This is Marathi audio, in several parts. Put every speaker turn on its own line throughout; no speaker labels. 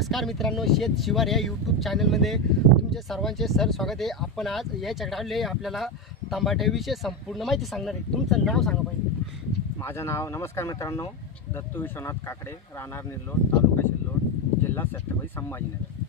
नमस्कार मित्रांनो शेत शिवार या यूट्यूब चॅनलमध्ये तुमचे सर्वांचे सर स्वागत आहे. आपण आज याच्याकडे आले आपल्याला तांबाट्याविषयी संपूर्ण माहिती सांगणार आहे. तुमचं नाव सांगा पाहिजे
माझं नाव नमस्कार मित्रांनो दत्तू विश्वनाथ काकडे राहणार निल्लोड तालुका शिल्लोड जिल्हा छत्रपती संभाजीनगर.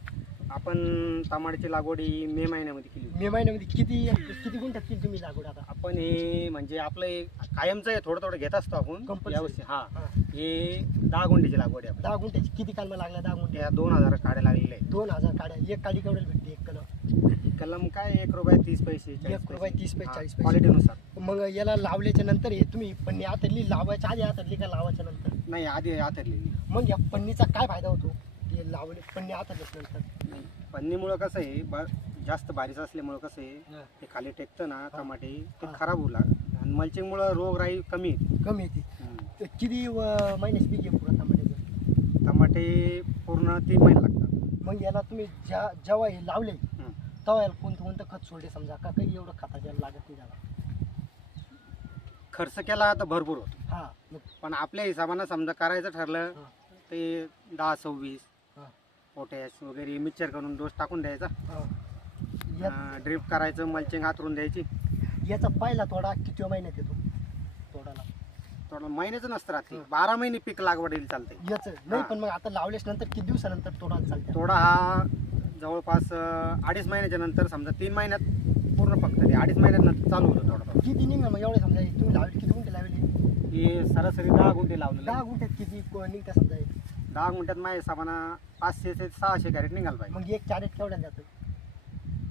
आपण टमाट्याची लागवड ही मे महिन्यामध्ये केली होती.
मे महिन्यामध्ये किती किती गुंठ्यात केली तुम्ही लागवड आता?
आपण हे म्हणजे आपलं हे कायमचं आहे थोडं थोडं घेत असतो आपण
Compulsory.
यावर्षी. हा.
हा.
हे दहा गुंठीची लागवड आहे
दहा गुंठ्याची. किती कालमा लागला दहा. गुंठ्या?
या दोन हजार काड्या लागलेल्या
दोन हजार काड्या एक काडी केवढ्याला भेटते एक कलम?
आहे कलम काय? एक रुपये तीस पैसे
एक रुपये तीस पैसे, चाळीस पैसे.
क्वालिटीनुसार
मग याला लावल्याच्या नंतर हे तुम्ही पन्नी आतरली लावायच्या आधी आतरली का लावायच्या नंतर?
नाही आधी आतरलेली.
मग या पन्नीचा काय फायदा होतो? ते लावले पन्नी आतरल्याच्या नंतर
पन्नीमुळं कसं आहे ब जास्त बारीच असल्यामुळं कसं आहे ते खाली टेकतं ना टमाटे ते
हा.
खराब होऊ लागत आणि मल्चिंगमुळं रोगराई कमी येते
कमी येते
हम्म.
तर किती व- महिन्याची पीक आहे पुरा टमाट्याचं
टमाटे पूर्ण तीन महिने लागतात
मग याला तुम्ही ज्या जेव्हा हे लावले
हम्म.
तेव्हा याला कोणतं कोणतं खत सोडले समजा का काही एवढं खताच्या लागत नाही त्याला
खर्च केला तर भरपूर होतो
हा मग
पण आपल्या हिशोबानं समजा करायचं ठरलं
हा.
ते दहा सव्वीस. पोटॅश वगैरे मिक्सर करून डोस टाकून द्यायचा.
हा. या-
ड्रिप करायचं मल्चिंग हातरून द्यायची.
याचा पहिला तोडा किती महिन्यात येतो? तोडाला
थोडं महिन्याचं नसतं राहते
हा.
बारा महिने पीक लागवडीला चालते
याच नाही
हा.
पण मग आता लावल्याच नंतर किती दिवसानंतर तोडायला चालते
थोडा हा जवळपास अं, अडीच महिन्याच्या नंतर समजा तीन महिन्यात पूर्ण फक्त ते अडीच महिन्यात नंतर चालू होतं थोडं थोडं
किती निघणार मग? एवढे समजा तुम्ही लावले किती गुंठे लावले?
हे सरासरी दहा गुंठे लावलेले
दहा गुंठ्यात किती को- निघता समजा?
दहा गुंठ्यात माझ्या हिशोबानं पाचशे ते सहाशे कॅरेट निघाल पाहिजे.
मग एक कॅरेट केवढ्या जातं?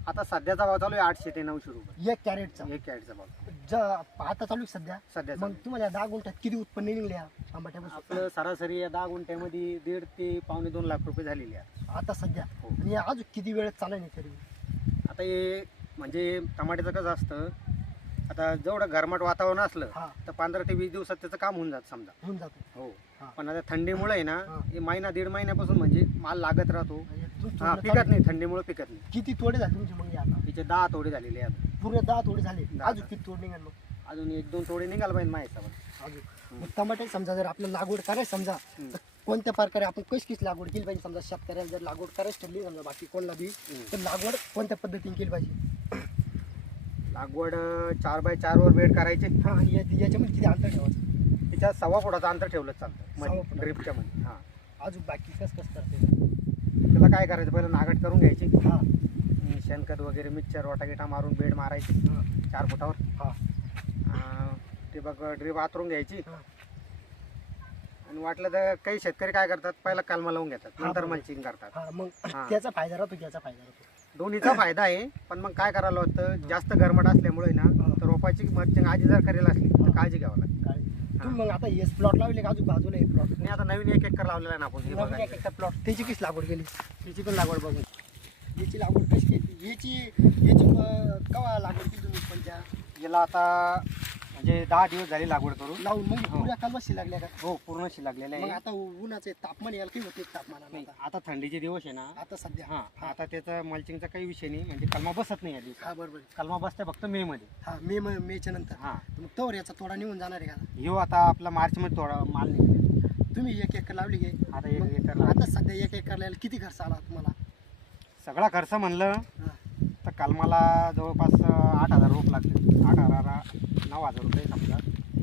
आता सध्याचा भाव चालू आहे आठशे ते नऊशे रुपये.
एक कॅरेटचा?
एक कॅरेटचा भाव.
ज आता चालू आहे सध्या?
सध्या
मग तुम्हाला दहा गुंठ्यात किती उत्पन्न निघले या आंबाट्यापासून?
आपलं सरासरी या दहा गुंठ्यामध्ये दीड ते पावणे दोन लाख रुपये झालेले आहेत
आता सध्या?
हो.
आणि अजून किती वेळ चालू नाही तरी?
आता हे म्हणजे टमाट्याचं कसं असतं आता जेवढं गरमाट वातावरण असलं
हा.
तर पंधरा ते वीस दिवसात त्याचं काम होऊन जातं समजा.
होऊन जातो.
हो.
हा.
पण आता थंडीमुळे आहे ना
हा.
हे महिना दीड महिन्यापासून म्हणजे माल लागत राहतो.
म्हणजे
हा पिकत नाही थंडीमुळे पिकत नाही.
किती तोडे झाले तुमचे मग आता?
तिचे दहा तोडे झालेले आहेत
पूर्ण दहा तोडे झाले.
दहा.
अजून किती तोड निघाल मग?
अजून एक दोन तोडे निघाल पाहिजे माझ्या हिशोबाने.
अजून. मग टमाटे समजा जर आपल्याला लागवड करायची समजा
हम्म.
तर कोणत्या प्रकारे आपण कशी कशी लागवड केली पाहिजे? समजा शेतकऱ्याला जर लागवड करायची ठरली समजा बाकी कोणाला बी
हम्म.
तर लागवड कोणत्या पद्धतीने केली पाहिजे?
लागवड चार बाय चारवर बेड करायचे.
हा या- याच्यामध्ये किती अंतर ठेवायचं?
त्याच्यात सव्वा फुटाचं अंतर ठेवलं
सव्वा
चालतं
फुटाचं.
ड्रिपच्या मध्ये. हा.
अजून बाकी कसं कसं करते?
त्याला काय करायचं? पहिलं नागट करून घ्यायची.
हा.
शेणखत वगैरे मिक्सर वाटागिटा मारून बेड मारायची.
हा.
चार फुटावर.
हा.
अं, ते बघ ड्रिप आतरून घ्यायची.
हा.
आणि वाटलं तर काही शेतकरी काय करतात? पहिला कालमा लावून घेतात.
हा,
नंतर
बरोबर.
मल्चिंग करतात.
हा मग
हा.
त्याचा फायदा राहतो की याचा फायदा राहतो.
दोन्हीचा फायदा आहे. पण मग काय करायला होतं? जास्त गरमट असल्यामुळे ना. तर रोपाची मल्चिंग आधी जर करेल असली तर. काळजी घ्यावं लागते.
काय तुम्ही मग आता हेच प्लॉट लावले का? अजून बाजूला हे प्लॉट
आणि आता नवीन एक एकर लावलेला आहे ना आपण हे बघा.
नवीन एक प्लॉट त्याची कशी लागवड केली?
तिची पण लागवड बघू.
याची लागवड कशी केली? याची याची अं, केव्हा लागवड केली तुम्ही कोणत्या
याला आता म्हणजे दहा दिवस झाले लागवड करून.
लावून मग
हो.
पुऱ्या कालवाशी लागल्या का?
हो पूर्णशी लागलेले
मग
आहे
आता उन्हाचे तापमान यायला काही होते तापमानाला
नाही,
आता.
आता थंडीचे दिवस आहे ना.
आता सध्या.
हा आता त्याचा मल्चिंगचा काही विषय नाही म्हणजे कलमा बसत नाही या
हा बरोबर.
कलमा बसते फक्त मे मध्ये.
हा मे म- मेच्या नंतर.
हा.
मग तोवर याचा तोडा निघून जाणार आहे का?
ह्यो आता आपला मार्च मध्ये थोडा माल निघतो
तुम्ही एक एकर लावली गे
आता एक एकर
आता सध्या एक एकर लावायला किती खर्च आला तुम्हाला?
सगळा खर्च म्हणलं तर कलमाला जवळपास आठ हजार रोप लागते आठ हजारा नऊ हजार रुपये समजा.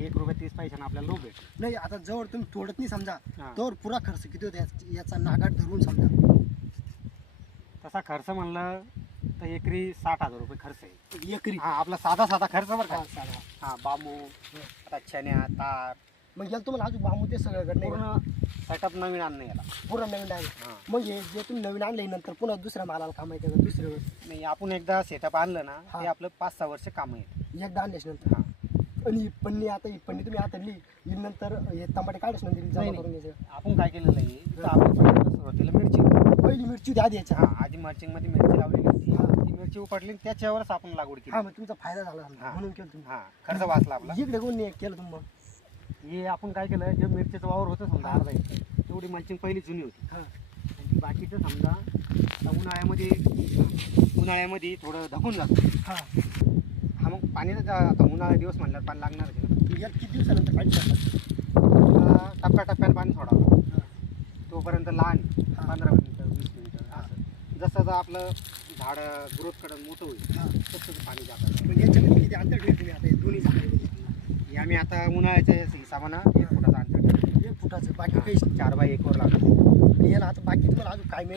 एक रुपये तीस पैशाने आपल्याला रोप भेटतो
नाही आता जवळ तुम्ही तोडत नाही समजा.
हा.
तोवर पुरा खर्च किती होता? याचा- याचा नागाट धरून समजा.
तसा खर्च म्हणलं तर एकरी साठ हजार रुपये खर्च आहे.
एकरी?
हा आपला साधा साधा खर्च बरं
हा,
का. हा बांबू आता छन्या तार
मग याला तुम्हाला अजून बांबू ते सगळं नाही का?
पूर्ण सेटअप नवीन आणणं याला.
पूर्ण नवीन आहे
हा.
मग हे जे तुम्ही नवीन आणले नंतर पुन्हा दुसऱ्या मालाला काम आहे का दुसऱ्या वेळेस
नाही आपण एकदा सेटअप आणलं ना
हा.
ते आपलं पाच सहा वर्ष काम येत
एकदा आणल्याच नंतर?
हा.
आणि ही पन्नी आता ही पन्नी तुम्ही आता लिही नंतर हे टमाटे काढच नंतर
नाही,
जमा
नाही.
करून घ्यायचं
आपण काय केलेलं आहे इथं आपण पहिल्यांदा सुरुवातीला मिरची.
पहिली मिरची द्या द्यायच्या
हा आधी मर्चिंगमध्ये मिरची लावलेली होती.
हा.
ती मिरची उपटली आणि त्याच्यावरच आपण लागवड
हा
केली
मग तुमचा फायदा झाला समजा,
हा.
म्हणून केलं तुम्ही.
हा खर्च वाचला आपला.
इकडे कोण नाही केलं तुम्ही मग?
हे आपण काय केलं जे मिरचीचं वावर होतं समजा. अर्धा एकर तेवढी मल्चिंग पहिली जुनी होती.
हा.
आणि ती बाकीचं समजा आता उन्हाळ्यामध्ये उन्हाळ्यामध्ये थोडं धकून जातं.
हा.
हा मग पाणी तर आता उन्हाळा दिवस म्हणल्यावर पाणी लागणारच आहे
याला किती दिवसानंतर काढू शकतात
आता टप्प्याटप्प्याने पाणी सोडावं. तोपर्यंत लहान आहे.
हा.
पंधरा मिनिटं जसं जसं आपलं झाड ग्रोथकडे मोठं होईल
हा.
तसं तसं पाणी जातं.
म्हणजे याच्यामध्ये किती अंतर ठेवले तुम्ही आता? हे दोन्ही झाडांमध्ये?
हे आम्ही आता उन्हाळ्याच्या हिसाबानं एक फुटाचा अंतर ठेवतो.
एक फुटाचं बाकी काही
चार बाय एक वर लागतो
आणि याला आता बाकी तुम्हाला अजून काय मेहनत